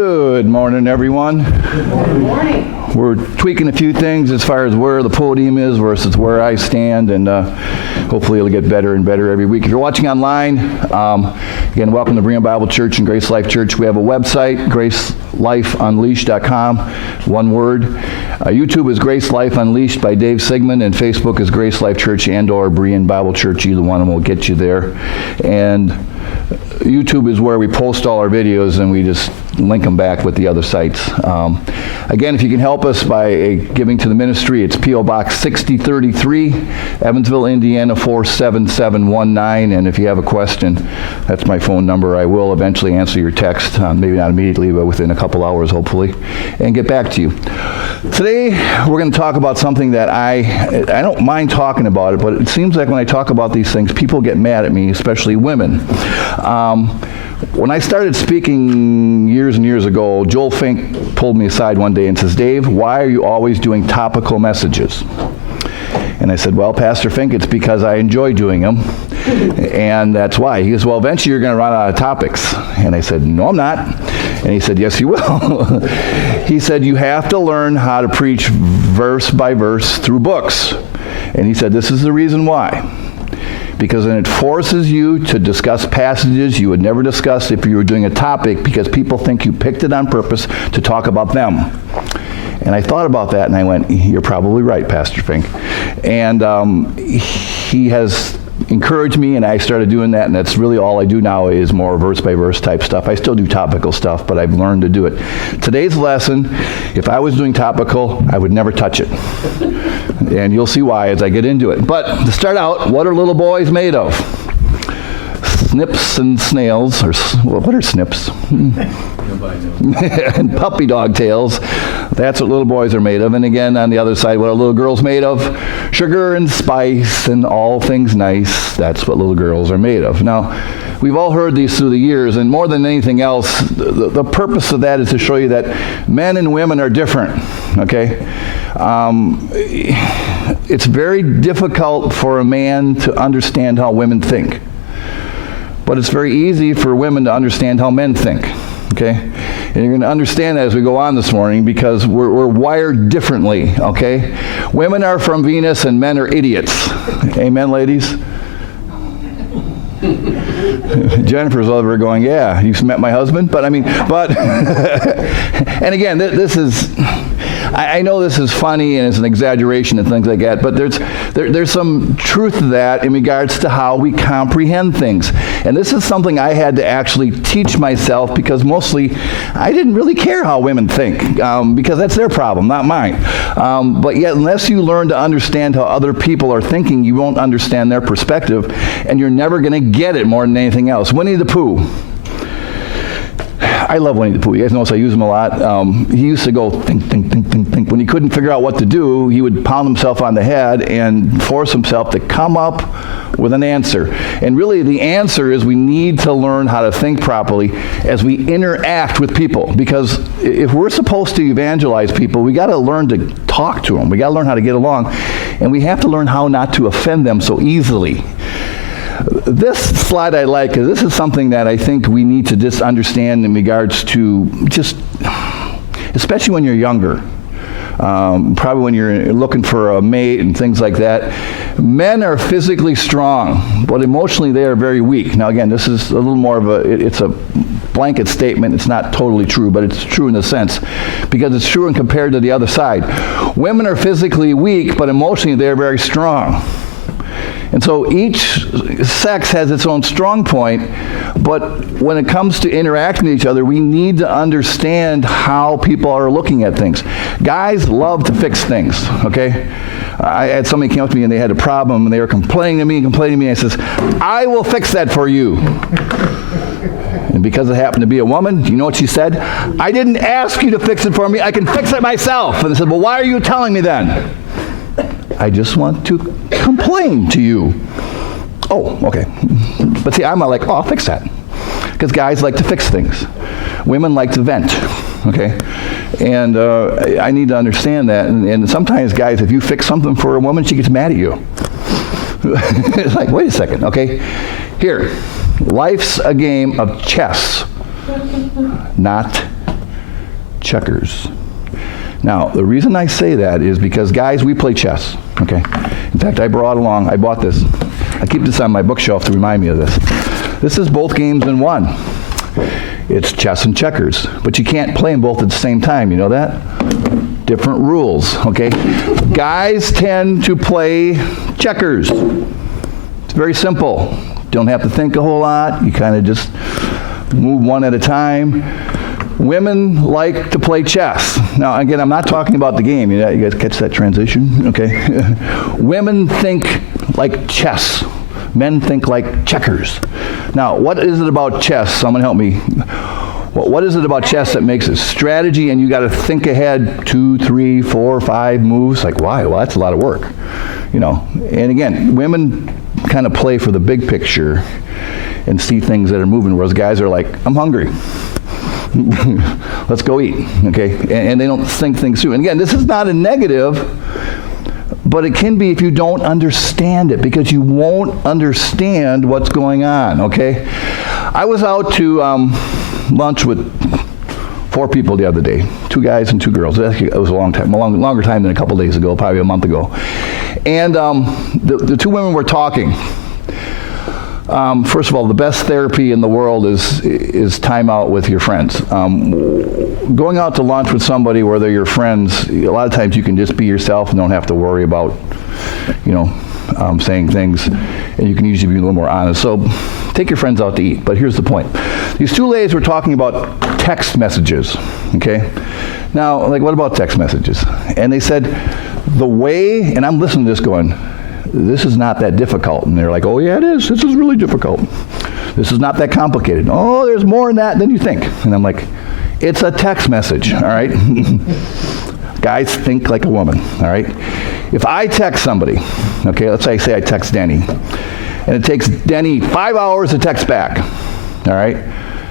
Good morning, everyone. Good morning. We're tweaking a few things as far as where the podium is versus where I stand, and hopefully it'll get better and better every week. If you're watching online, again, welcome to Berean Bible Church and Grace Life Church. We have a website, gracelifeunleashed.com, one word. YouTube is Grace Life Unleashed by Dave Sigmund, and Facebook is Grace Life Church and/or Berean Bible Church. Either one of them will get you there. And YouTube is where we post all our videos, and we just link them back with the other sites. Again, if you can help us by giving to the ministry, it's P.O. Box 6033, Evansville, Indiana 47719. And if you have a question, that's my phone number. I will eventually answer your text, maybe not immediately, but within a couple hours, hopefully, and get back to you. Today, we're going to talk about something that I don't mind talking about it, but it seems like when I talk about these things, people get mad at me, especially women. When I started speaking years and years ago, Joel Fink pulled me aside one day and says, "Dave, why are you always doing topical messages?" And I said, "Well, Pastor Fink, it's because I enjoy doing them, and that's why." He goes, "Well, eventually you're going to run out of topics." And I said, "No, I'm not." And he said, "Yes, you will." He said, "You have to learn how to preach verse by verse through books." And he said, "This is the reason why. Because then it forces you to discuss passages you would never discuss if you were doing a topic, because people think you picked it on purpose to talk about them." And I thought about that, and I went, "You're probably right, Pastor Fink." And he has encouraged me, and I started doing that, and that's really all I do now is more verse-by-verse type stuff. I still do topical stuff, but I've learned to do it. Today's lesson, if I was doing topical, I would never touch it. And you'll see why as I get into it. But to start out, what are little boys made of? Snips and snails, or what are snips? And puppy dog tails. That's what little boys are made of. And again, on the other side, what are little girls made of? Sugar and spice and all things nice. That's what little girls are made of. Now, we've all heard these through the years, and more than anything else, the purpose of that is to show you that men and women are different, okay? It's very difficult for a man to understand how women think. But it's very easy for women to understand how men think, okay? And you're going to understand that as we go on this morning, because we're wired differently, okay? Women are from Venus and men are idiots. Amen, ladies? Jennifer's over going, "Yeah, you've met my husband?" But and again, this is, I know this is funny and it's an exaggeration and things like that, but there's some truth to that in regards to how we comprehend things. And this is something I had to actually teach myself, because mostly I didn't really care how women think, because that's their problem, not mine. But yet, unless you learn to understand how other people are thinking, you won't understand their perspective, and you're never going to get it more than anything else. Winnie the Pooh. I love Winnie the Pooh. You guys notice I use him a lot. He used to go think, think, think, think, think. When he couldn't figure out what to do, he would pound himself on the head and force himself to come up with an answer. And really the answer is we need to learn how to think properly as we interact with people. Because if we're supposed to evangelize people, we got to learn to talk to them. We got to learn how to get along. And we have to learn how not to offend them so easily. This slide I like, because this is something that I think we need to just understand in regards to just, especially when you're younger, probably when you're looking for a mate and things like that. Men are physically strong, but emotionally they are very weak. Now again, this is a little more of it's a blanket statement. It's not totally true, but it's true in a sense, because it's true when compared to the other side. Women are physically weak, but emotionally they're very strong. And so each sex has its own strong point, but when it comes to interacting with each other, we need to understand how people are looking at things. Guys love to fix things, okay? I had somebody came up to me and they had a problem and they were complaining to me. And I says, "I will fix that for you." And because it happened to be a woman, you know what she said? "I didn't ask you to fix it for me. I can fix it myself." And I said, "Well, why are you telling me then?" "I just want to complain to you." "Oh, okay." But see, I'm like, "Oh, I'll fix that." Because guys like to fix things. Women like to vent, okay? And I need to understand that. And sometimes, guys, if you fix something for a woman, she gets mad at you. It's like, wait a second, okay? Here, life's a game of chess, not checkers. Now, the reason I say that is because, guys, we play chess, okay? In fact, I bought this. I keep this on my bookshelf to remind me of this. This is both games in one. It's chess and checkers, but you can't play them both at the same time, you know that? Different rules, okay? Guys tend to play checkers. It's very simple. Don't have to think a whole lot. You kind of just move one at a time. Women like to play chess. Now, again, I'm not talking about the game. You guys catch that transition? Okay. Women think like chess. Men think like checkers. Now, what is it about chess? Someone help me. What is it about chess that makes it strategy and you got to think ahead 2, 3, 4, 5 moves? Like, why? Well, that's a lot of work. You know. And again, women kind of play for the big picture and see things that are moving, whereas guys are like, I'm hungry. Let's go eat, okay? And they don't think things through. And again, this is not a negative, but it can be if you don't understand it, because you won't understand what's going on, okay? I was out to lunch with 4 people the other day, 2 guys and 2 girls. It was a long time, longer time than a couple days ago, probably a month ago. And the 2 women were talking. First of all, the best therapy in the world is time out with your friends. Going out to lunch with somebody where they're your friends, a lot of times you can just be yourself and don't have to worry about, saying things, and you can usually be a little more honest. So take your friends out to eat. But here's the point. These 2 ladies were talking about text messages, okay? Now, like, what about text messages? And they said, the way, and I'm listening to this going, this is not that difficult. And they're like, oh yeah, it is. This is really difficult. This is not that complicated. Oh, there's more in that than you think. And I'm like, it's a text message, all right? Guys, think like a woman, all right? If I text somebody, okay, let's say I text Denny, and it takes Denny 5 hours to text back, all right?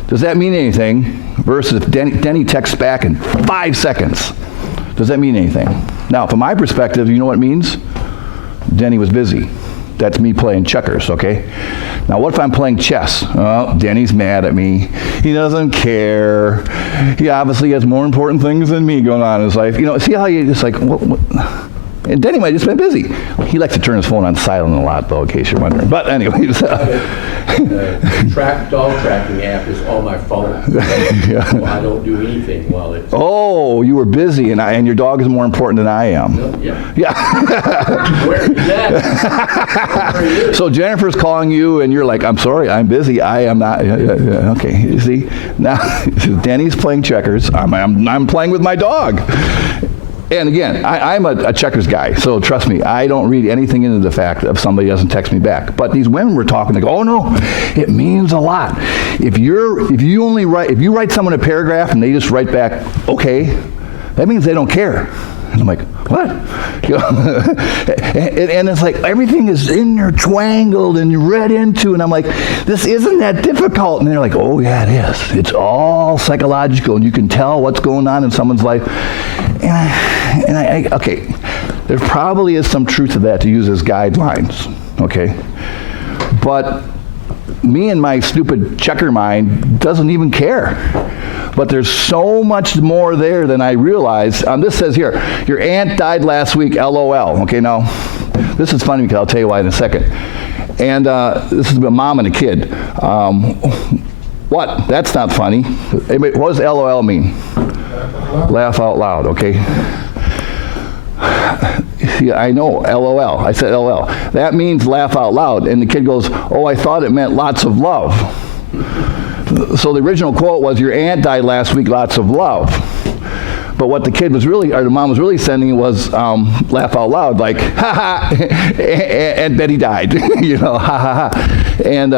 Does that mean anything? Versus if Denny texts back in 5 seconds, does that mean anything? Now, from my perspective, you know what it means? Denny was busy. That's me playing checkers, okay? Now, what if I'm playing chess? Oh, Denny's mad at me. He doesn't care. He obviously has more important things than me going on in his life. See how you just like, what? And Denny might have just been busy. He likes to turn his phone on silent a lot, though, in case you're wondering. But anyways. Dog tracking app is on my phone. Yeah. So I don't do anything while it's... Oh, you were busy, and your dog is more important than I am. Yeah. Yeah. Where is that? Where is it? So Jennifer's calling you, and you're like, I'm sorry, I'm busy. I am not. Okay, you see? Now, Denny's playing checkers. I'm playing with my dog. And again, I'm a checkers guy, so trust me, I don't read anything into the fact if somebody doesn't text me back. But these women were talking, they go, oh no, it means a lot. If you write someone a paragraph and they just write back, okay, that means they don't care. And I'm like, what? And it's like everything is intertwangled and read into, and I'm like, this isn't that difficult. And they're like, oh yeah, it is. It's all psychological, and you can tell what's going on in someone's life. And I okay, there probably is some truth to that to use as guidelines, okay? But me and my stupid checker mind doesn't even care. But there's so much more there than I realized. This says here, your aunt died last week, LOL. Okay, now, this is funny because I'll tell you why in a second. And this is a mom and a kid. What? That's not funny. What does LOL mean? Laugh out loud, okay? Yeah, I know, LOL. I said LOL. That means laugh out loud. And the kid goes, oh, I thought it meant lots of love. So the original quote was, your aunt died last week, lots of love. But what the kid was really, or the mom was really sending was laugh out loud, like, ha ha, and Betty died, ha ha ha. And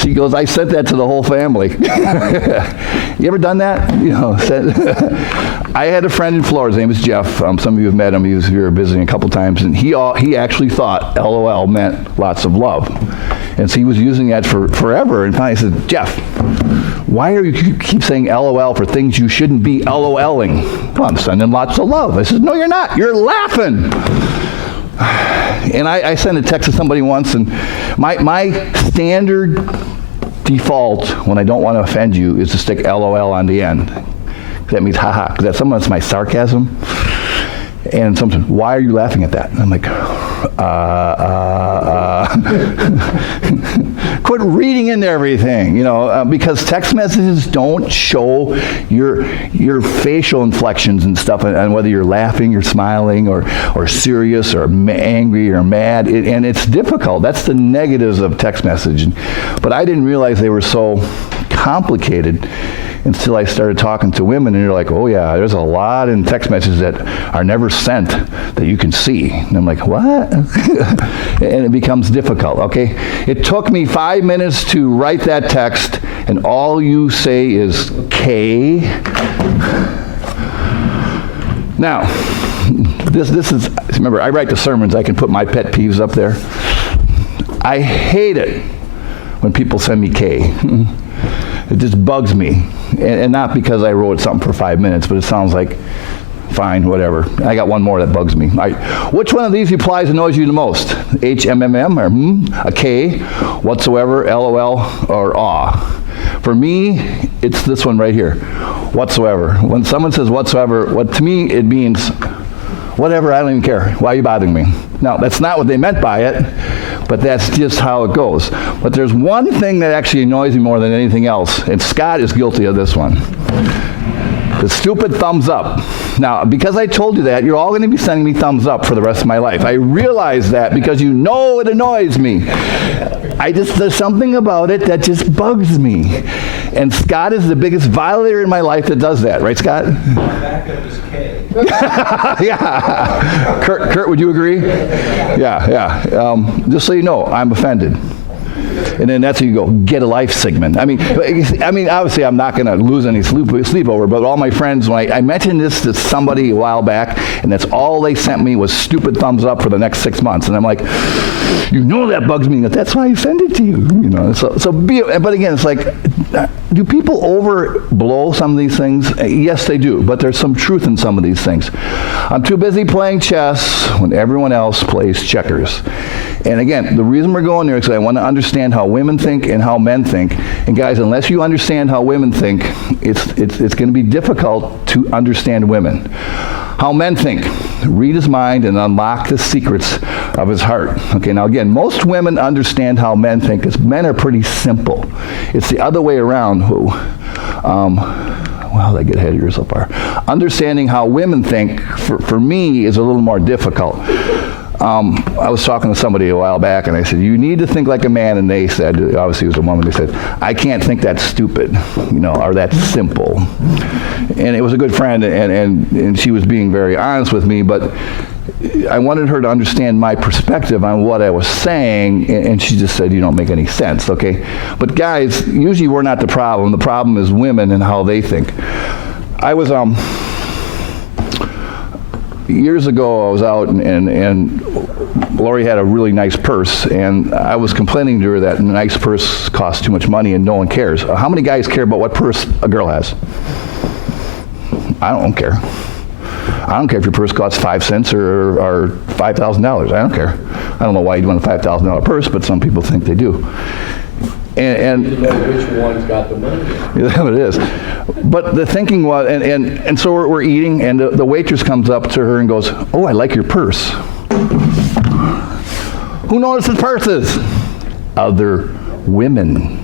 she goes, I sent that to the whole family. You ever done that? I had a friend in Florida, his name is Jeff. Some of you have met him, he was here visiting a couple times, and he actually thought LOL meant lots of love. And so he was using that for forever, and finally I said, Jeff, why are you keep saying LOL for things you shouldn't be LOLing? Well, I'm sending lots of love. I said, no, you're not. You're laughing. And I sent a text to somebody once, and my standard default when I don't want to offend you is to stick LOL on the end. That means haha, because that's sometimes my sarcasm. And sometimes, why are you laughing at that? And I'm like, quit reading into everything, because text messages don't show your facial inflections and stuff, and whether you're laughing or smiling or serious or angry or mad, and it's difficult. That's the negatives of text messaging. But I didn't realize they were so complicated until I started talking to women, and they're like, oh yeah, there's a lot in text messages that are never sent that you can see. And I'm like, what? And it becomes difficult, okay? It took me 5 minutes to write that text, and all you say is K. Now, this is, remember, I write the sermons. I can put my pet peeves up there. I hate it when people send me K. It just bugs me. And not because I wrote something for 5 minutes, but it sounds like, fine, whatever. I got one more that bugs me. Which one of these replies annoys you the most? HMMM or a K, whatsoever, LOL, or aw. For me, it's this one right here, whatsoever. When someone says whatsoever, to me it means whatever, I don't even care. Why are you bothering me? Now, that's not what they meant by it, but that's just how it goes. But there's one thing that actually annoys me more than anything else, and Scott is guilty of this one. The stupid thumbs up. Now, because I told you that, you're all going to be sending me thumbs up for the rest of my life. I realize that because it annoys me. There's something about it that just bugs me. And Scott is the biggest violator in my life that does that. Right, Scott? Backup is K. Yeah. Kurt, would you agree? Yeah. Just so you know, I'm offended. And then that's how you go, get a life, Sigmund. I mean, obviously I'm not going to lose any sleep over, but all my friends, when I mentioned this to somebody a while back, and that's all they sent me was stupid thumbs up for the next 6 months. And I'm like, that bugs me. That's why I send it to you. But again, it's like, do people overblow some of these things? Yes, they do, but there's some truth in some of these things. I'm too busy playing chess when everyone else plays checkers. And again, the reason we're going there is because I want to understand how women think and how men think. And guys, unless you understand how women think, it's going to be difficult to understand women. How men think. Read his mind and unlock the secrets of his heart. Okay, now again, most women understand how men think because men are pretty simple. It's the other way around who... Wow, I get ahead of yours so far. Understanding how women think, for me, is a little more difficult. I was talking to somebody a while back, and I said, you need to think like a man, and they said, obviously it was a woman, they said, I can't think that stupid, or that simple. And it was a good friend, and she was being very honest with me, but I wanted her to understand my perspective on what I was saying, and she just said, you don't make any sense, okay? But guys, usually we're not the problem. The problem is women and how they think. I was, years ago, I was out, and Lori had a really nice purse, and I was complaining to her that a nice purse costs too much money and no one cares. How many guys care about what purse a girl has? I don't care. I don't care if your purse costs 5 cents or $5,000. I don't care. I don't know why you'd want a $5,000 purse, but some people think they do. And You know which one's got the money. Yeah, it is. But the thinking was, and so we're eating, and the waitress comes up to her and goes, oh, I like your purse. Who notices purses? Other women.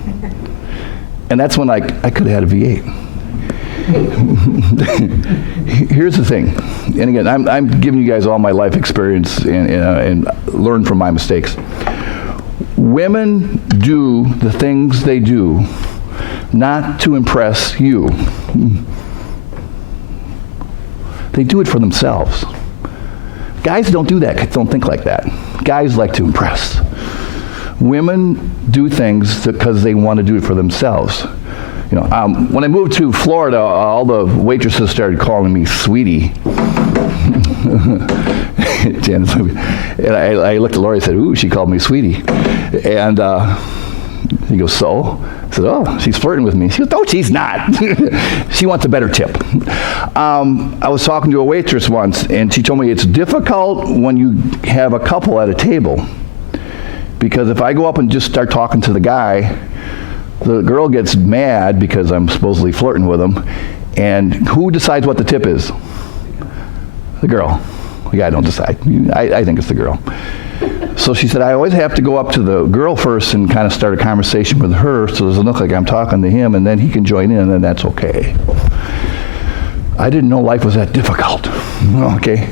And that's when I could have had a V8. Here's the thing, and again, I'm giving you guys all my life experience and learn from my mistakes. Women do the things they do not to impress you. They do it for themselves. Guys don't do that, don't think like that. Guys like to impress. Women do things because they want to do it for themselves. When I moved to Florida, all the waitresses started calling me sweetie. And I looked at Lori and said, ooh, she called me sweetie. And he goes, so? I said, oh, she's flirting with me. She goes, no, she's not. She wants a better tip. I was talking to a waitress once, and she told me it's difficult when you have a couple at a table. Because if I go up and just start talking to the guy, The girl gets mad because I'm supposedly flirting with him, and who decides what the tip is? The girl. The guy don't decide. I think it's the girl. So she said, I always have to go up to the girl first and kind of start a conversation with her so it doesn't look like I'm talking to him, and then he can join in, and that's okay. I didn't know life was that difficult. Okay?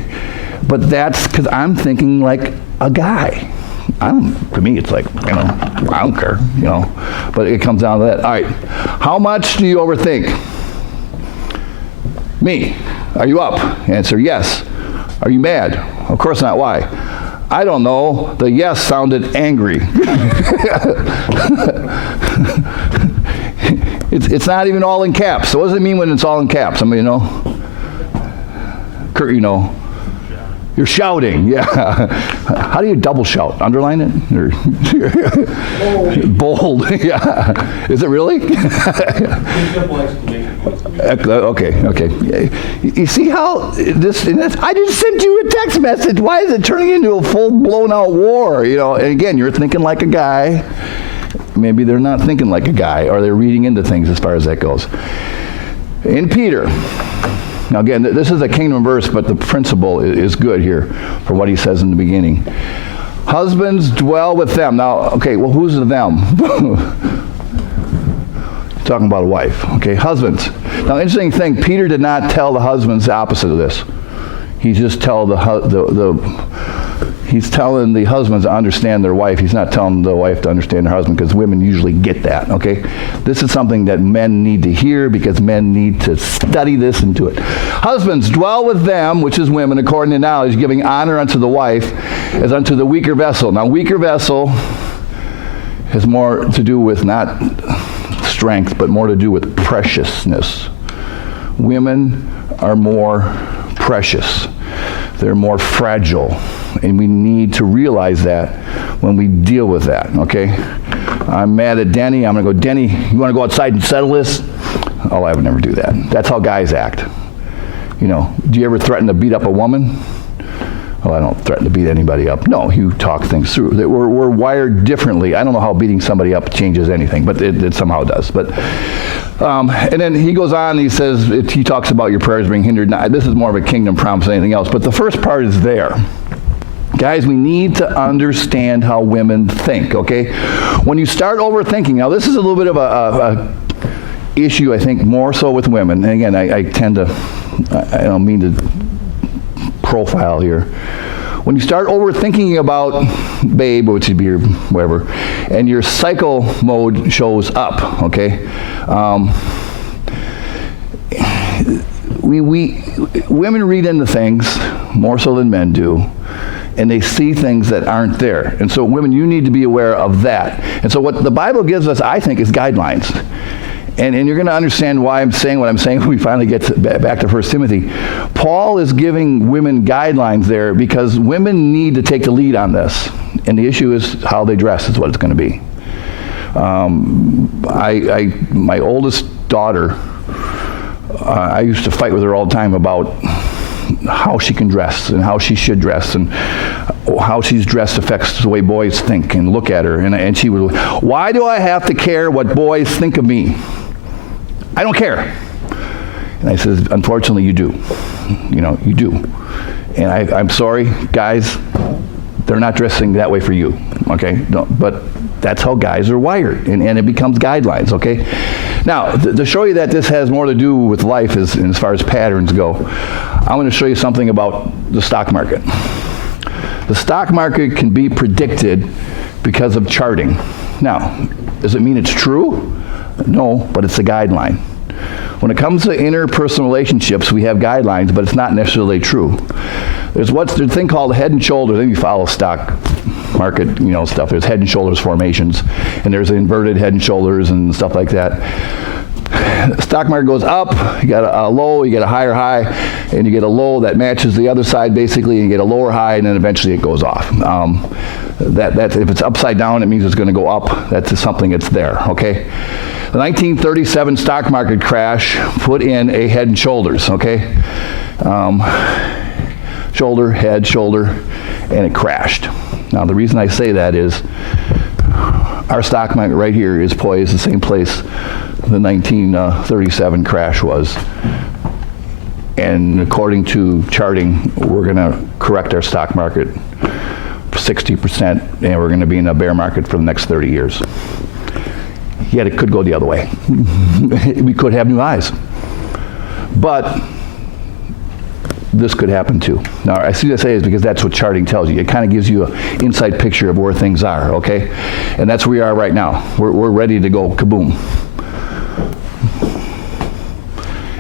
But that's because I'm thinking like a guy. To me, it's like, I don't care, But it comes down to that. All right. How much do you overthink? Me. Are you up? Answer, yes. Are you mad? Of course not. Why? I don't know. The yes sounded angry. It's not even all in caps. So what does it mean when it's all in caps? You're shouting, yeah. How do you double shout? Underline it? Or bold, yeah. Is it really? Okay. You see how this? I just sent you a text message. Why is it turning into a full blown out war? And again, you're thinking like a guy. Maybe they're not thinking like a guy, or they're reading into things as far as that goes. In Peter. Now again, this is a kingdom verse, but the principle is good here for what he says in the beginning. Husbands, dwell with them. Now, okay, well, who's the them? Talking about a wife. Okay, husbands. Now, interesting thing, Peter did not tell the husbands the opposite of this. He just he's telling the husbands to understand their wife. He's not telling the wife to understand her husband, because women usually get that, okay? This is something that men need to hear, because men need to study this and do it. Husbands, dwell with them, which is women, according to knowledge, giving honor unto the wife as unto the weaker vessel. Now, weaker vessel has more to do with not strength, but more to do with preciousness. Women are more precious. They're more fragile. And we need to realize that when we deal with that, okay? I'm mad at Denny. I'm going to go, Denny, you want to go outside and settle this? Oh, I would never do that. That's how guys act. Do you ever threaten to beat up a woman? Oh, I don't threaten to beat anybody up. No, you talk things through. We're wired differently. I don't know how beating somebody up changes anything, but it somehow does. But and then he goes on, he says, he talks about your prayers being hindered. Now, this is more of a kingdom promise than anything else, but the first part is there. Guys, we need to understand how women think, okay? When you start overthinking, now this is a little bit of a issue, I think, more so with women. And again, I tend to, I don't mean to profile here. When you start overthinking about babe, which would be your whatever, and your cycle mode shows up, okay? Women read into things more so than men do, and they see things that aren't there. And so women, you need to be aware of that. And so what the Bible gives us, I think, is guidelines. And you're going to understand why I'm saying what I'm saying when we finally get back to 1 Timothy. Paul is giving women guidelines there because women need to take the lead on this. And the issue is how they dress is what it's going to be. My oldest daughter, I used to fight with her all the time about how she can dress and how she should dress, and how she's dressed affects the way boys think and look at her. And she would, why do I have to care what boys think of me? I don't care. And I said, unfortunately, you do. You do. And I'm sorry, guys, they're not dressing that way for you, okay? No, but that's how guys are wired, and it becomes guidelines, okay? Now, to show you that this has more to do with life as far as patterns go, I'm going to show you something about the stock market. The stock market can be predicted because of charting. Now, does it mean it's true? No, but it's a guideline. When it comes to interpersonal relationships, we have guidelines, but it's not necessarily true. There's a thing called head and shoulders. I think you follow stock market, stuff. There's head and shoulders formations, and there's inverted head and shoulders and stuff like that. The stock market goes up, you got a low, you get a higher high, and you get a low that matches the other side basically, and you get a lower high, and then eventually it goes off. That if it's upside down, it means it's going to go up. That's something that's there, okay? The 1937 stock market crash put in a head and shoulders, okay? Shoulder, head, shoulder, and it crashed. Now, the reason I say that is our stock market right here is poised the same place the 1937 crash was. And according to charting, we're going to correct our stock market 60%, and we're going to be in a bear market for the next 30 years. Yet it could go the other way. We could have new highs. But this could happen too. Now, I see this is because that's what charting tells you. It kind of gives you an inside picture of where things are, okay? And that's where we are right now. We're ready to go kaboom.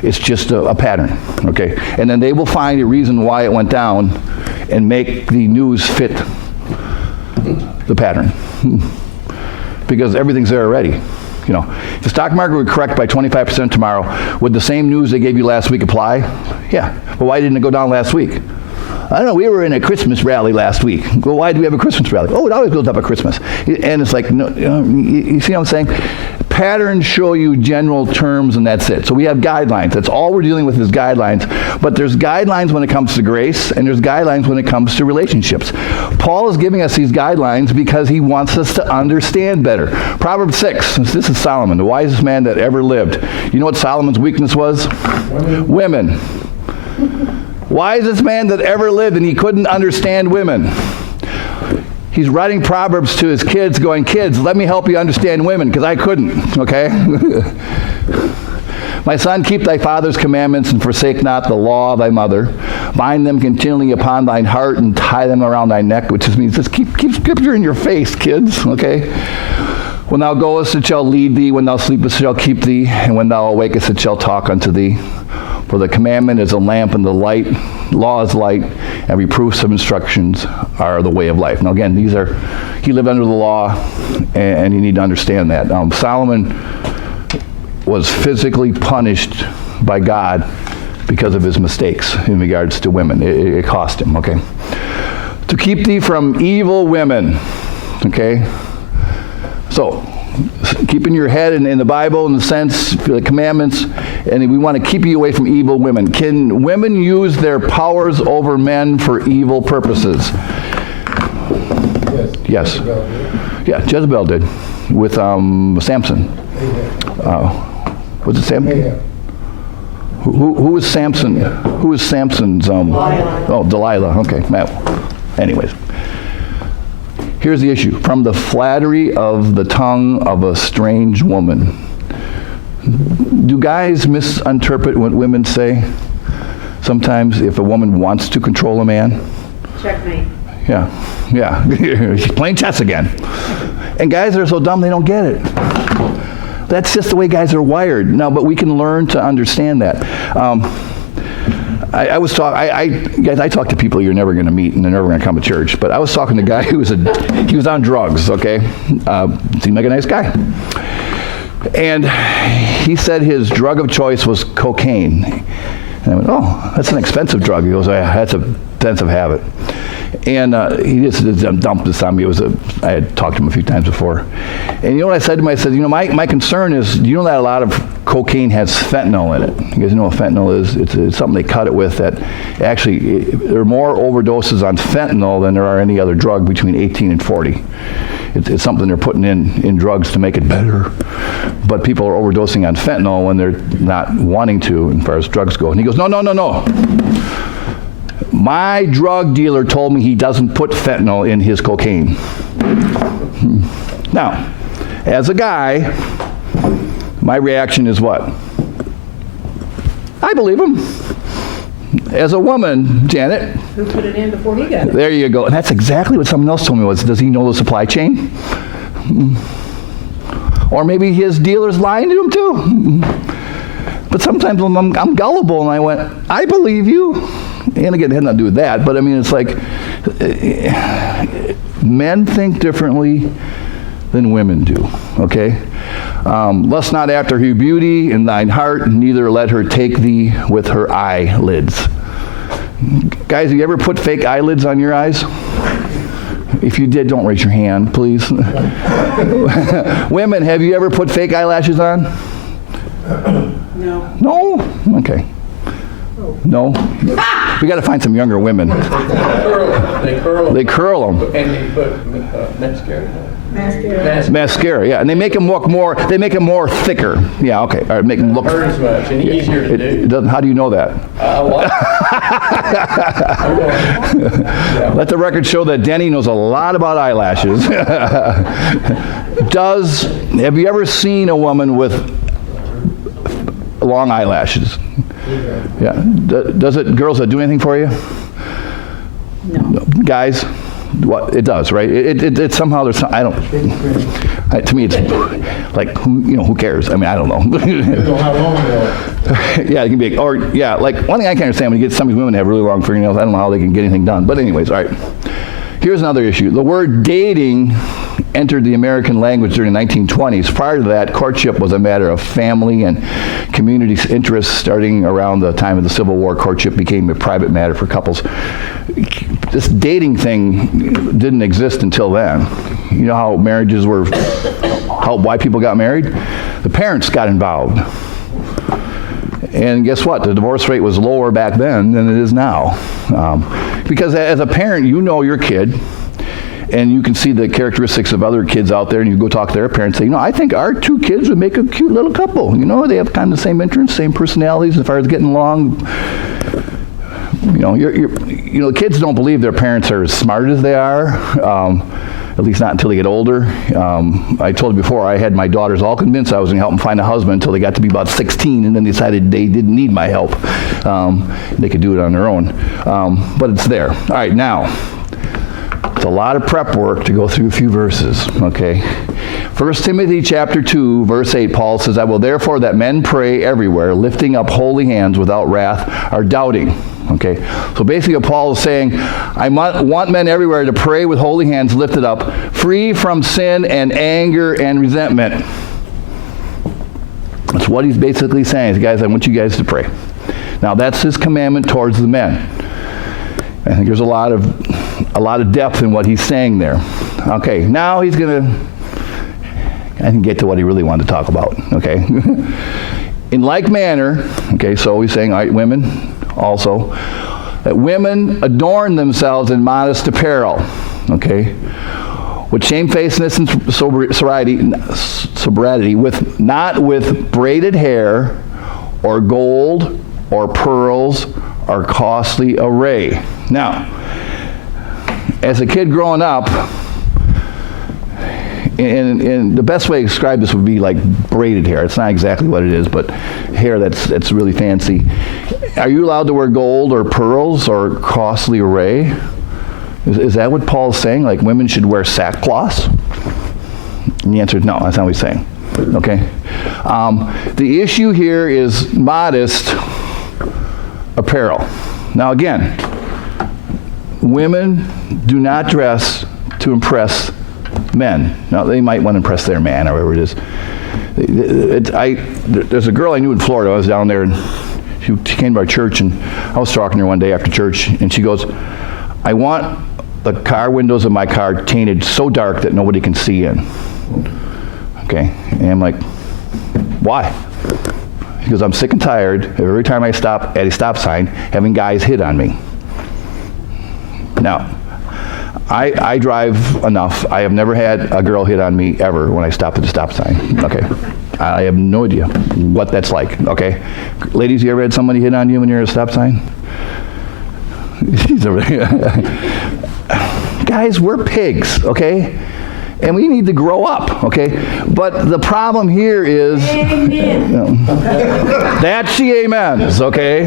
It's just a pattern, okay? And then they will find a reason why it went down and make the news fit the pattern. Because everything's there already. You know, if the stock market would correct by 25% tomorrow, would the same news they gave you last week apply? Yeah. Well, why didn't it go down last week? I don't know, we were in a Christmas rally last week. Well, why do we have a Christmas rally? Oh, it always builds up at Christmas. And it's like, no, you see what I'm saying? Patterns show you general terms, and that's it. So we have guidelines. That's all we're dealing with is guidelines. But there's guidelines when it comes to grace, and there's guidelines when it comes to relationships. Paul is giving us these guidelines because he wants us to understand better. Proverbs 6, this is Solomon, the wisest man that ever lived. You know what Solomon's weakness was? Women. Wisest man that ever lived, and he couldn't understand women. He's writing Proverbs to his kids going, kids, let me help you understand women, because I couldn't, okay? My son, keep thy father's commandments and forsake not the law of thy mother. Bind them continually upon thine heart and tie them around thy neck, which just means just keep scripture in your face, kids, okay? When thou goest, it shall lead thee. When thou sleepest, it shall keep thee. And when thou awakest, it shall talk unto thee. For the commandment is a lamp, and the law is light, and reproofs of instructions are the way of life. Now again, he lived under the law, and you need to understand that. Solomon was physically punished by God because of his mistakes in regards to women. It cost him, okay? To keep thee from evil women, okay? So, keeping your head in the Bible in the sense, the commandments, and we want to keep you away from evil women. Can women use their powers over men for evil purposes? Yes. Yeah, Jezebel did with Samson. Was it Samson? Who was Samson? Who was Samson's? Delilah. Oh, Delilah. Okay. Well, anyways. Here's the issue. From the flattery of the tongue of a strange woman. Do guys misinterpret what women say? Sometimes if a woman wants to control a man. Checkmate. Yeah. She's playing chess again. And guys are so dumb they don't get it. That's just the way guys are wired. Now, but we can learn to understand that. I talk to people you're never going to meet, and they're never going to come to church. But I was talking to a guy who was on drugs. Okay, seemed like a nice guy, and he said his drug of choice was cocaine. And I went, "Oh, that's an expensive drug." He goes, "Yeah, that's an expensive habit." And he just dumped this on me. I had talked to him a few times before. And you know what I said to him? I said, my concern is, you know that a lot of cocaine has fentanyl in it. You guys know what fentanyl is? It's something they cut it with that actually, there are more overdoses on fentanyl than there are any other drug between 18 and 40. It's something they're putting in drugs to make it better. But people are overdosing on fentanyl when they're not wanting to, as far as drugs go. And he goes, no. My drug dealer told me he doesn't put fentanyl in his cocaine. Now, as a guy, my reaction is what? I believe him. As a woman, Janet. Who put it in before he got it? There you go. And that's exactly what someone else told me was, does he know the supply chain? Or maybe his dealer's lying to him too. But sometimes I'm gullible, and I went, I believe you. And again, it had nothing to do with that, but I mean, it's like men think differently than women do, okay? Lust not after her beauty in thine heart, neither let her take thee with her eyelids. Guys, have you ever put fake eyelids on your eyes? If you did, don't raise your hand, please. Women, have you ever put fake eyelashes on? No. No? Okay. No? We got to find some younger women. They curl them. They curl them. And they put mascara. Mascara, yeah. And they make them look more, they make them more thicker. Yeah, okay. All right, make them look. Hurt as much and easier to It do. doesn't, how do you know that? What? Yeah. Let the record show that Denny knows a lot about eyelashes. Have you ever seen a woman with long eyelashes? Yeah. Girls, that do anything for you? No. Guys? What it does, right? It somehow there's some, I don't. To me, it's like who cares? I mean, I don't know. Yeah, it can be, or yeah, like one thing I can't understand when you get some of these women that have really long fingernails. I don't know how they can get anything done. But anyways, all right. Here's another issue. The word dating entered the American language during the 1920s. Prior to that, courtship was a matter of family and community interests. Starting around the time of the Civil War, courtship became a private matter for couples. This dating thing didn't exist until then. You know how marriages were, why people got married? The parents got involved. And guess what? The divorce rate was lower back then than it is now. Because as a parent, you know your kid, and you can see the characteristics of other kids out there, and you go talk to their parents and say, I think our two kids would make a cute little couple. They have kind of the same interests, same personalities as far as getting along. The kids don't believe their parents are as smart as they are, at least not until they get older. I told you before, I had my daughters all convinced I was going to help them find a husband until they got to be about 16, and then decided they didn't need my help. They could do it on their own. But it's there. All right, now, it's a lot of prep work to go through a few verses, okay? 1 Timothy chapter 2, verse 8, Paul says, I will therefore that men pray everywhere, lifting up holy hands without wrath or doubting. Okay, so basically what Paul is saying, I want men everywhere to pray with holy hands lifted up, free from sin and anger and resentment. That's what he's basically saying. Guys, I want you guys to pray. Now that's his commandment towards the men. I think there's a lot of depth in what he's saying there. Okay, now he's going to, I can get to what he really wanted to talk about. Okay, in like manner, okay, so he's saying, all right, women, also, that women adorn themselves in modest apparel, okay, with shamefacedness and sobriety, not with braided hair, or gold, or pearls, or costly array. Now, as a kid growing up, and the best way to describe this would be like braided hair. It's not exactly what it is, but hair that's really fancy. Are you allowed to wear gold or pearls or costly array? Is that what Paul's saying? Like women should wear sackcloth? And the answer is no, that's not what he's saying. Okay? The issue here is modest apparel. Now again, women do not dress to impress men. Now, they might want to impress their man or whatever it is. There's a girl I knew in Florida. I was down there, and she came to our church, and I was talking to her one day after church, and she goes, I want the car windows of my car tainted so dark that nobody can see in. Okay, and I'm like, why? She goes, I'm sick and tired of every time I stop at a stop sign having guys hit on me. Now, I drive enough. I have never had a girl hit on me ever when I stop at the stop sign. Okay. I have no idea what that's like. Okay. Ladies, you ever had somebody hit on you when you're at a stop sign? Guys, we're pigs, okay? And we need to grow up, okay? But the problem here is... Amen. That she amens, okay?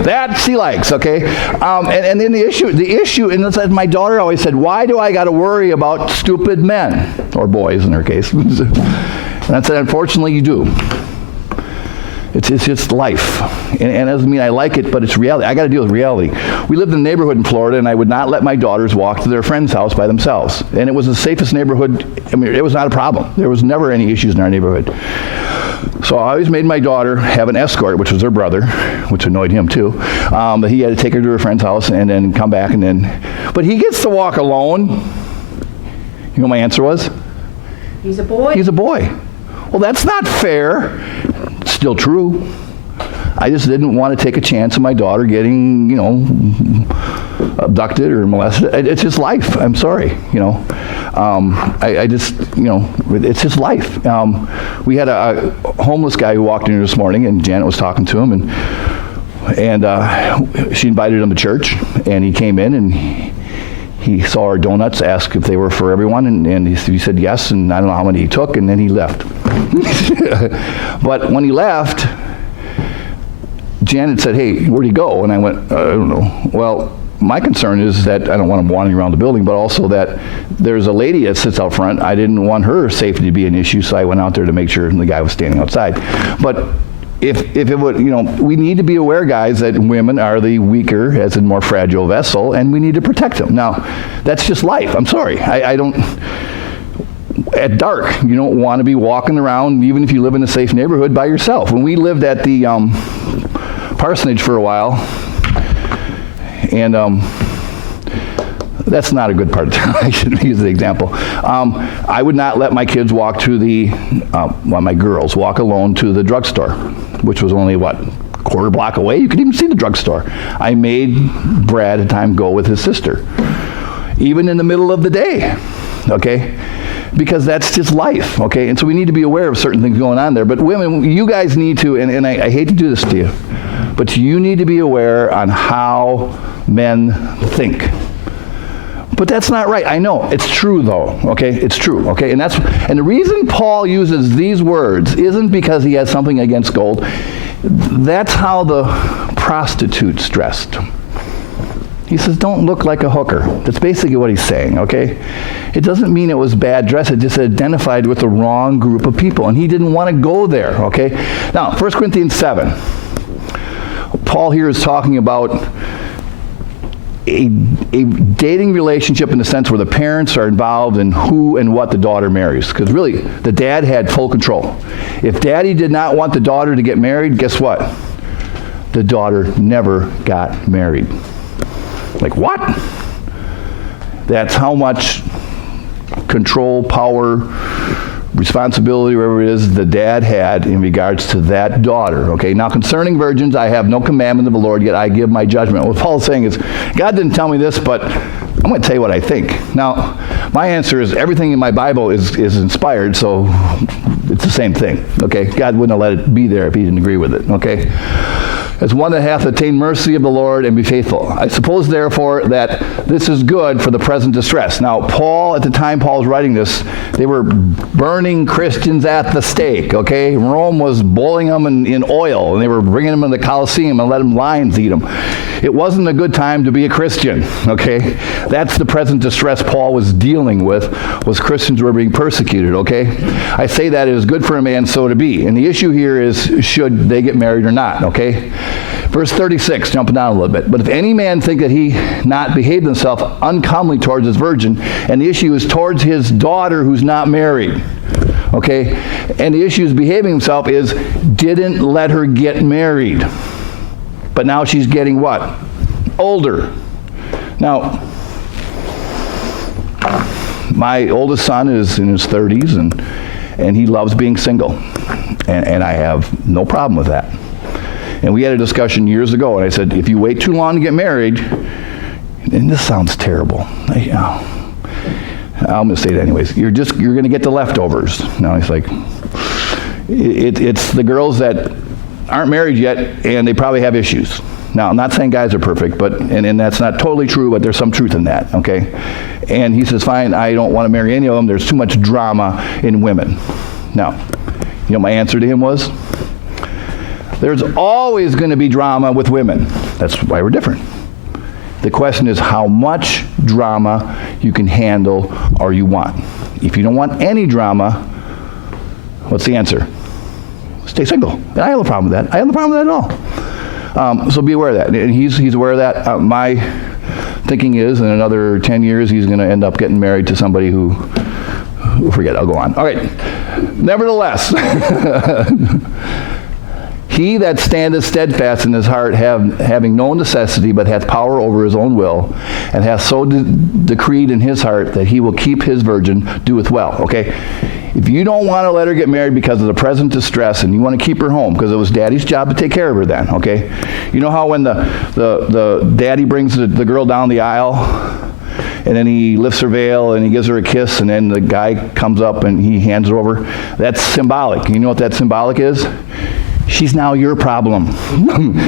That she likes, okay? And then the issue, and it's like my daughter always said, why do I got to worry about stupid men? Or boys, in her case. And I said, unfortunately, you do. It's just life. And it doesn't mean I like it, but it's reality. I got to deal with reality. We lived in a neighborhood in Florida, and I would not let my daughters walk to their friend's house by themselves. And it was the safest neighborhood. I mean, it was not a problem. There was never any issues in our neighborhood. So I always made my daughter have an escort, which was her brother, which annoyed him too. But he had to take her to her friend's house and then come back and then... But he gets to walk alone. You know what my answer was? He's a boy. He's a boy. Well, that's not fair. Still true. I just didn't want to take a chance of my daughter getting, abducted or molested. It's just life. I'm sorry, I just, it's just life. We had a homeless guy who walked in here this morning, and Janet was talking to him, and she invited him to church, and he came in, and he saw our donuts, asked if they were for everyone, and he said yes, and I don't know how many he took, and then he left. But when he left, Janet said, "Hey, where'd he go?" And I went, "I don't know." Well, my concern is that I don't want him wandering around the building, but also that there's a lady that sits out front. I didn't want her safety to be an issue, so I went out there to make sure the guy was standing outside. But if it would, we need to be aware, guys, that women are the weaker, as in more fragile vessel, and we need to protect them. Now, that's just life. I'm sorry. I don't... At dark, you don't want to be walking around, even if you live in a safe neighborhood, by yourself. When we lived at the parsonage for a while, and that's not a good part of town. I shouldn't use the example. I would not let my kids walk to my girls walk alone to the drugstore, which was only, a quarter block away? You could even see the drugstore. I made Brad at the time go with his sister, even in the middle of the day, okay? Because that's just life, okay? And so we need to be aware of certain things going on there. But women, you guys need to, and I hate to do this to you, but you need to be aware on how men think. But that's not right. I know. It's true, though, okay? It's true, okay? And the reason Paul uses these words isn't because he has something against gold. That's how the prostitutes dressed. He says, don't look like a hooker. That's basically what he's saying, okay? It doesn't mean it was bad dress. It just identified with the wrong group of people, and he didn't want to go there, okay? Now, 1 Corinthians 7. Paul here is talking about a dating relationship in the sense where the parents are involved in who and what the daughter marries. Because really, the dad had full control. If daddy did not want the daughter to get married, guess what? The daughter never got married. Like, what? That's how much control, power, responsibility, whatever it is, the dad had in regards to that daughter. Okay, now concerning virgins, I have no commandment of the Lord, yet I give my judgment. What Paul's saying is, God didn't tell me this, but I'm going to tell you what I think. Now, my answer is everything in my Bible is inspired, so it's the same thing. Okay, God wouldn't have let it be there if he didn't agree with it. Okay. As one that hath attained mercy of the Lord, and be faithful. I suppose, therefore, that this is good for the present distress. Now, Paul, at the time Paul's writing this, they were burning Christians at the stake, okay? Rome was boiling them in oil, and they were bringing them in the Colosseum and letting lions eat them. It wasn't a good time to be a Christian, okay? That's the present distress Paul was dealing with, was Christians who were being persecuted, okay? I say that it is good for a man so to be. And the issue here is, should they get married or not, okay? Verse 36, jumping down a little bit. But if any man think that he not behaved himself uncomely towards his virgin, and the issue is towards his daughter who's not married, okay? And the issue is behaving himself is didn't let her get married. But now she's getting what? Older. Now, my oldest son is in his 30s, and he loves being single. And I have no problem with that. And we had a discussion years ago, and I said, if you wait too long to get married, and this sounds terrible. I'm going to say it anyways. You're going to get the leftovers. Now he's like, it's the girls that aren't married yet, and they probably have issues. Now, I'm not saying guys are perfect, but and that's not totally true, but there's some truth in that, okay? And he says, fine, I don't want to marry any of them. There's too much drama in women. Now, you know my answer to him was? There's always going to be drama with women. That's why we're different. The question is how much drama you can handle or you want. If you don't want any drama, what's the answer? Stay single. And I have no problem with that. I have no problem with that at all. So be aware of that. And he's aware of that. My thinking is in another 10 years he's going to end up getting married to somebody who forget, I'll go on. All right. Nevertheless, he that standeth steadfast in his heart, having no necessity, but hath power over his own will, and hath so decreed in his heart that he will keep his virgin, doeth well. Okay? If you don't want to let her get married because of the present distress and you want to keep her home, because it was daddy's job to take care of her then, okay? You know how when the daddy brings the girl down the aisle and then he lifts her veil and he gives her a kiss and then the guy comes up and he hands her over? That's symbolic. You know what that symbolic is? She's now your problem.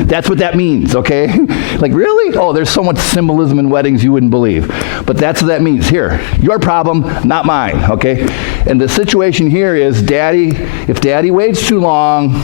That's what that means, okay? Like, really? Oh, there's so much symbolism in weddings you wouldn't believe. But that's what that means. Here, your problem, not mine, okay? And the situation here is if daddy waits too long,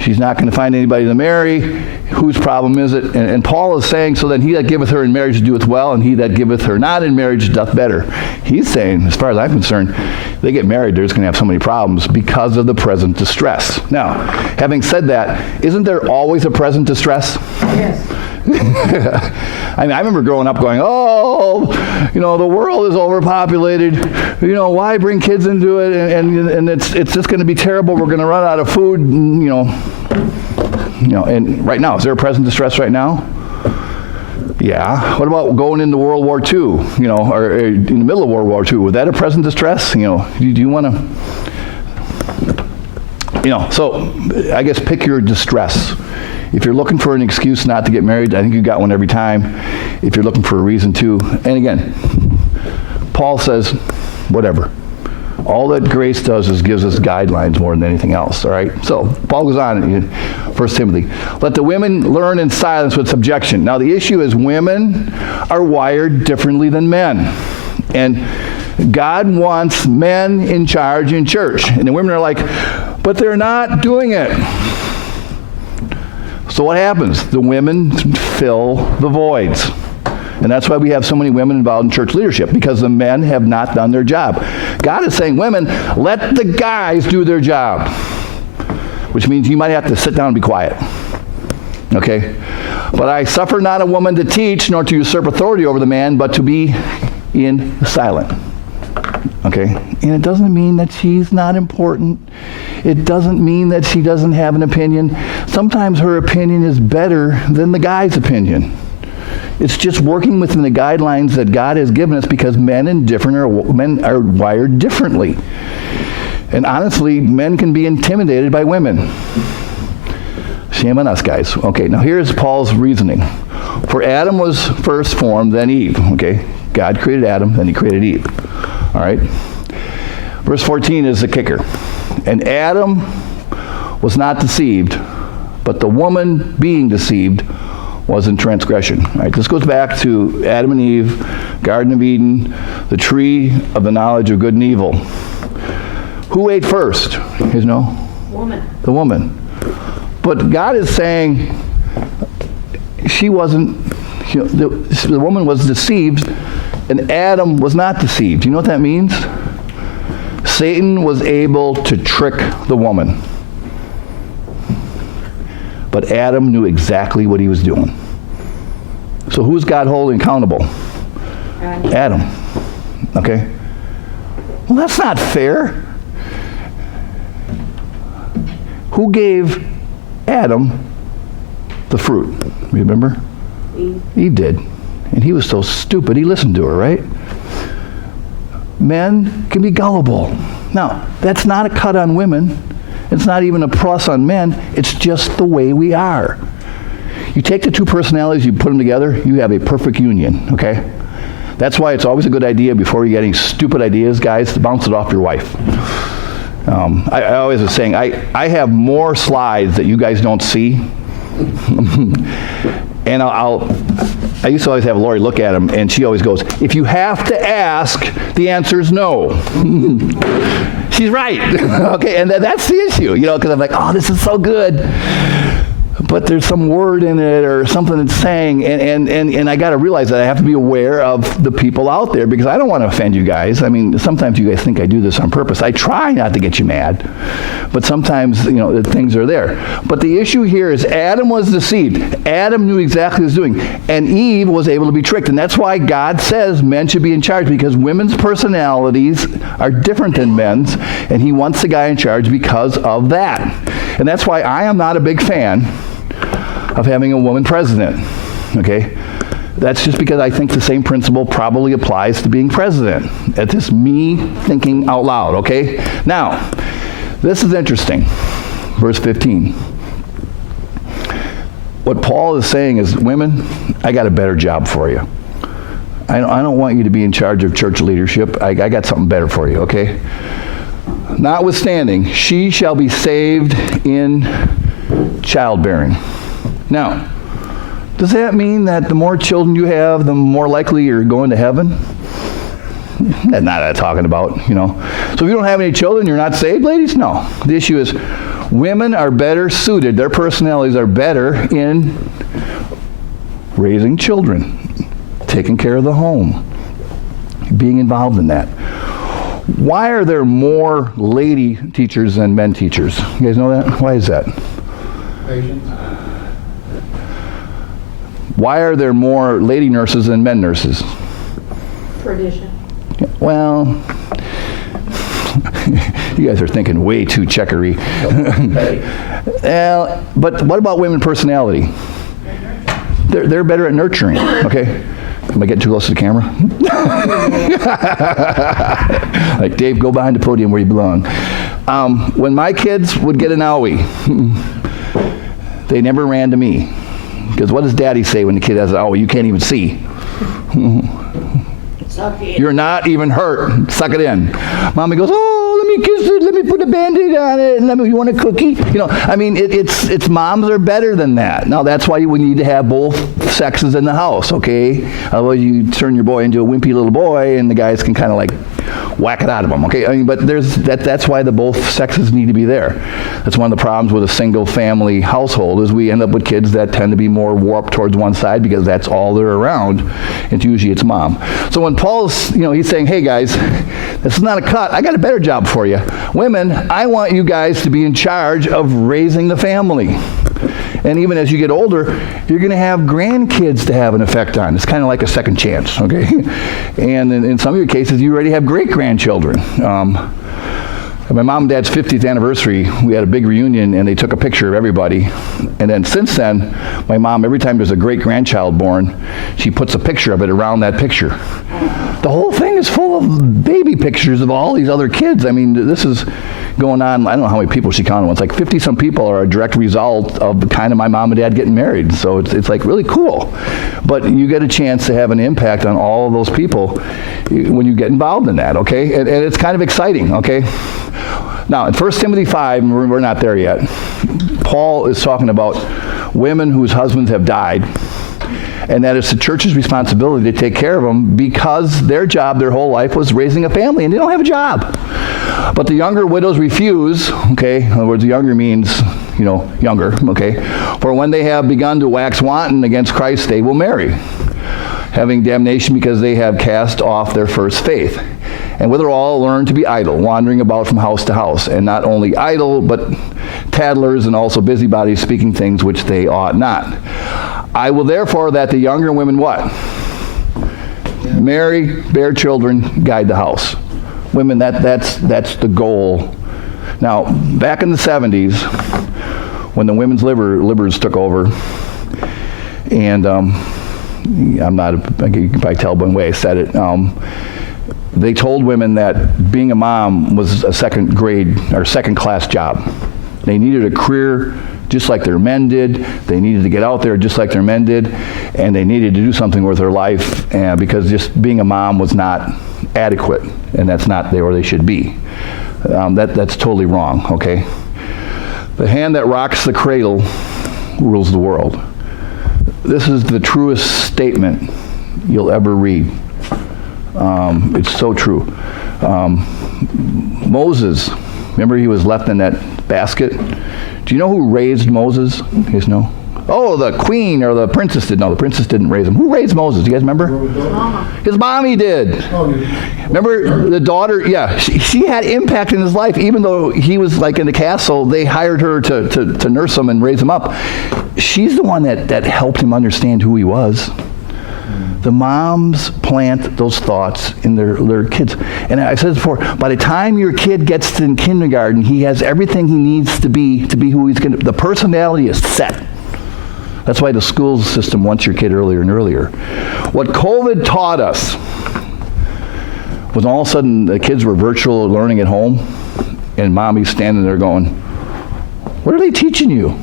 she's not going to find anybody to marry. Whose problem is it? And Paul is saying, so then he that giveth her in marriage doeth well, and he that giveth her not in marriage doth better. He's saying, as far as I'm concerned, they get married, they're just going to have so many problems because of the present distress. Now, having said that, isn't there always a present distress? Yes. I mean, I remember growing up going, the world is overpopulated. Why bring kids into it? And it's just going to be terrible. We're going to run out of food. And right now, is there a present distress right now? Yeah. What about going into World War II? Or in the middle of World War II? Was that a present distress? Do you want to? So I guess pick your distress. If you're looking for an excuse not to get married, I think you got one every time. If you're looking for a reason to, and again, Paul says, whatever. All that grace does is gives us guidelines more than anything else, all right? So Paul goes on in 1 Timothy. Let the women learn in silence with subjection. Now the issue is women are wired differently than men. And God wants men in charge in church. And the women are like, but they're not doing it. So what happens? The women fill the voids. And that's why we have so many women involved in church leadership, because the men have not done their job. God is saying, women, let the guys do their job. Which means you might have to sit down and be quiet. Okay? But I suffer not a woman to teach, nor to usurp authority over the man, but to be in silent. Okay? And it doesn't mean that she's not important. It doesn't mean that she doesn't have an opinion. Sometimes her opinion is better than the guy's opinion. It's just working within the guidelines that God has given us, because men are wired differently. And honestly, men can be intimidated by women. Shame on us, guys. Okay, now here's Paul's reasoning. For Adam was first formed, then Eve. Okay, God created Adam, then he created Eve. All right. Verse 14 is the kicker. And Adam was not deceived, but the woman being deceived was in transgression. All right, this goes back to Adam and Eve, Garden of Eden, the tree of the knowledge of good and evil. Who ate first? Woman. The woman. But God is saying she wasn't, the woman was deceived and Adam was not deceived. You know what that means? Satan was able to trick the woman. But Adam knew exactly what he was doing. So who's God holding accountable? Adam. Okay? Well, that's not fair. Who gave Adam the fruit? Remember? Eve did. And he was so stupid, he listened to her, right? Men can be gullible. Now, that's not a cut on women. It's not even a plus on men. It's just the way we are. You take the two personalities, you put them together, you have a perfect union, okay? That's why it's always a good idea, before you get any stupid ideas, guys, to bounce it off your wife. I always was saying, I have more slides that you guys don't see. And I used to always have Lori look at them, and she always goes, if you have to ask, the answer is no. She's right. Okay, and that's the issue, because I'm like, oh, this is so good. But there's some word in it or something it's saying, and I got to realize that I have to be aware of the people out there, because I don't want to offend you guys. I mean, sometimes you guys think I do this on purpose. I try not to get you mad, but sometimes, the things are there. But the issue here is Adam was deceived. Adam knew exactly what he was doing, and Eve was able to be tricked. And that's why God says men should be in charge, because women's personalities are different than men's, and he wants the guy in charge because of that. And that's why I am not a big fan of having a woman president, okay? That's just because I think the same principle probably applies to being president. That's just me thinking out loud, okay? Now, this is interesting. Verse 15. What Paul is saying is, women, I got a better job for you. I don't want you to be in charge of church leadership. I got something better for you, okay? Notwithstanding, she shall be saved in childbearing. Now, does that mean that the more children you have, the more likely you're going to heaven? That's not what I'm talking about, So if you don't have any children, you're not saved, ladies? No. The issue is women are better suited. Their personalities are better in raising children, taking care of the home, being involved in that. Why are there more lady teachers than men teachers? You guys know that? Why is that? Patience. Why are there more lady nurses than men nurses? Tradition. Well, you guys are thinking way too checkery. But what about women personality? They're better at nurturing, okay? Am I getting too close to the camera? Like, Dave, go behind the podium where you belong. When my kids would get an owie, they never ran to me. Because what does Daddy say when the kid has an owie? You can't even see. Suck it. You're not even hurt. Suck it in. Mommy goes, oh, let me kiss it. Let me put a Band-Aid on it. And you want a cookie? It's moms are better than that. Now, that's why we need to have both sexes in the house, okay? Otherwise, you turn your boy into a wimpy little boy, and the guys can kind of like whack it out of him, okay? But that's why the both sexes need to be there. That's one of the problems with a single family household is we end up with kids that tend to be more warped towards one side because that's all they're around. And usually it's mom. So when Paul's, he's saying, hey guys, this is not a cut. I got a better job for you. Women, I want you guys to be in charge of raising the family. And even as you get older, you're going to have grandkids to have an effect on. It's kind of like a second chance, okay? And in some of your cases, you already have great-grandchildren. At my mom and dad's 50th anniversary, we had a big reunion, and they took a picture of everybody. And then since then, my mom, every time there's a great-grandchild born, she puts a picture of it around that picture. The whole thing is full of baby pictures of all these other kids. This is going on, I don't know how many people she counted. It's like 50-some people are a direct result of the kind of my mom and dad getting married. So it's like really cool. But you get a chance to have an impact on all of those people when you get involved in that, okay? And it's kind of exciting, okay? Now, in 1 Timothy 5, we're not there yet, Paul is talking about women whose husbands have died, and that it's the church's responsibility to take care of them because their job, their whole life, was raising a family, and they don't have a job. But the younger widows refuse, okay? In other words, younger means, younger, okay? For when they have begun to wax wanton against Christ, they will marry, having damnation because they have cast off their first faith. And withal learn to be idle, wandering about from house to house, and not only idle, but tattlers and also busybodies, speaking things which they ought not. I will therefore that the younger women what? Marry, bear children, guide the house. Women, that's the goal. Now, back in the 70s, when the women's liberals took over, and you can probably tell by the way I said it, they told women that being a mom was a second-class job. They needed a career just like their men did. They needed to get out there just like their men did, and they needed to do something with their life because just being a mom was not adequate, and that's not where they should be. That's totally wrong, okay? The hand that rocks the cradle rules the world. This is the truest statement you'll ever read. It's so true. Moses, remember he was left in that basket? Do you know who raised Moses? You guys know? Oh, the queen or the princess did. No, the princess didn't raise him. Who raised Moses? Do you guys remember? Mama. His mommy did. Remember the daughter? Yeah, she had impact in his life. Even though he was like in the castle, they hired her to nurse him and raise him up. She's the one that helped him understand who he was. The moms plant those thoughts in their kids. And I said before, by the time your kid gets to kindergarten, he has everything he needs to be who he's going to. The personality is set. That's why the school system wants your kid earlier and earlier. What COVID taught us was all of a sudden the kids were virtual learning at home, and mommy's standing there going, what are they teaching you?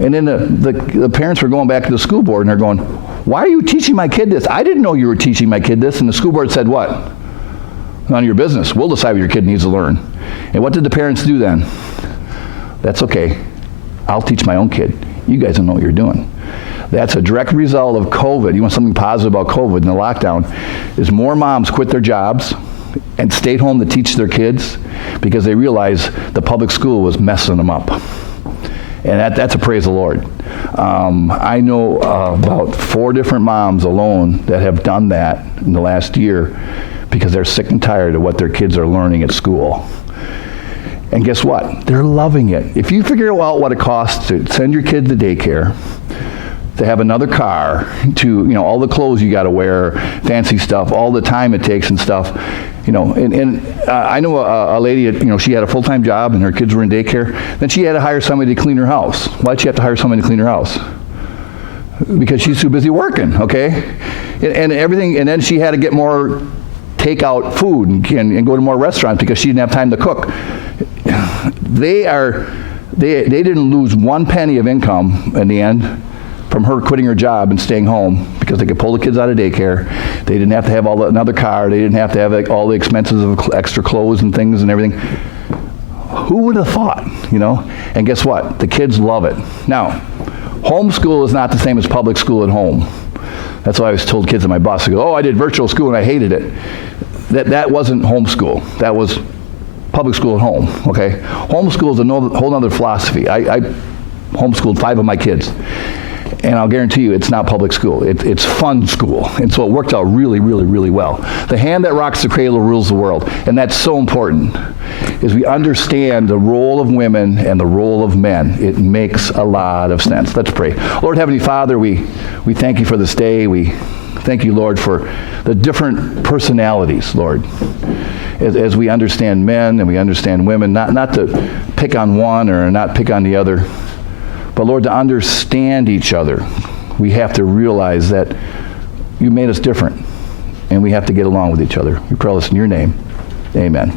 And then the parents were going back to the school board and they're going, why are you teaching my kid this? I didn't know you were teaching my kid this. And the school board said what? None of your business. We'll decide what your kid needs to learn. And what did the parents do then? That's okay. I'll teach my own kid. You guys don't know what you're doing. That's a direct result of COVID. You want something positive about COVID and the lockdown is more moms quit their jobs and stayed home to teach their kids because they realized the public school was messing them up. And that's a praise the Lord. I know about 4 different moms alone that have done that in the last year because they're sick and tired of what their kids are learning at school. And guess what? They're loving it. If you figure out what it costs to send your kid to daycare, to have another car, to, all the clothes you got to wear, fancy stuff, all the time it takes and stuff, and I know a lady, she had a full-time job and her kids were in daycare. Then she had to hire somebody to clean her house. Why'd she have to hire somebody to clean her house? Because she's too busy working, okay? And everything, and then she had to get more takeout food and go to more restaurants because she didn't have time to cook. They didn't lose 1 penny of income in the end from her quitting her job and staying home because they could pull the kids out of daycare. They didn't have to have another car. They didn't have to have all the expenses of extra clothes and things and everything. Who would have thought, And guess what? The kids love it. Now, homeschool is not the same as public school at home. That's why I always told kids on my bus, I go, I did virtual school and I hated it. That wasn't homeschool. That was public school at home, okay? Homeschool is a whole other philosophy. I homeschooled 5 of my kids. And I'll guarantee you it's not public school. It's fun school. And so it worked out really, really, really well. The hand that rocks the cradle rules the world. And that's so important, is we understand the role of women and the role of men. It makes a lot of sense. Let's pray. Lord Heavenly Father, we thank you for this day. We thank you, Lord, for the different personalities, Lord. As we understand men and we understand women, not to pick on one or not pick on the other, but Lord, to understand each other, we have to realize that you made us different, and we have to get along with each other. We pray this in your name. Amen.